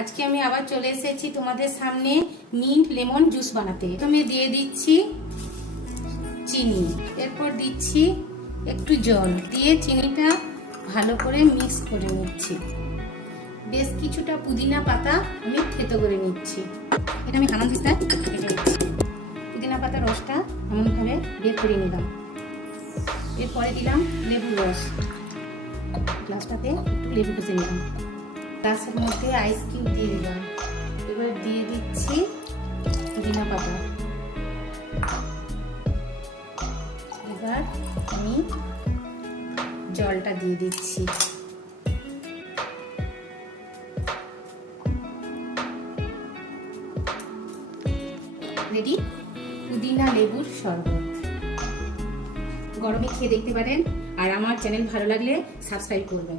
আজকে আমি আবার চলে এসেছি তোমাদের সামনে মিন্ট লেমন জুস বানাতে। প্রথমে দিয়ে দিচ্ছি চিনি, এরপর দিচ্ছি একটু জল, দিয়ে চিনিটা ভালো করে মিক্স করে নিচ্ছি। বেশ কিছুটা পুদিনা পাতা আমি থেতো করে নিচ্ছি। এটা আমি হামান দিস্তায় কেটে নিচ্ছি। পুদিনা পাতার রসটা এমনভাবে বের করে নিলাম। এরপরে দিলাম লেবুর রস, গ্লাসটাতে একটু লেবু কুচে নিলাম। গ্লাসের মধ্যে আইস কিউব দিয়ে দিলাম। এবার দিয়ে দিচ্ছি পুদিনা পাতা। এবার আমি জলটা দিয়ে দিচ্ছি। রেডি পুদিনা লেবুর শরবত। গরমে খেয়ে দেখতে পারেন, আর আমার চ্যানেল ভালো লাগলে সাবস্ক্রাইব করবেন।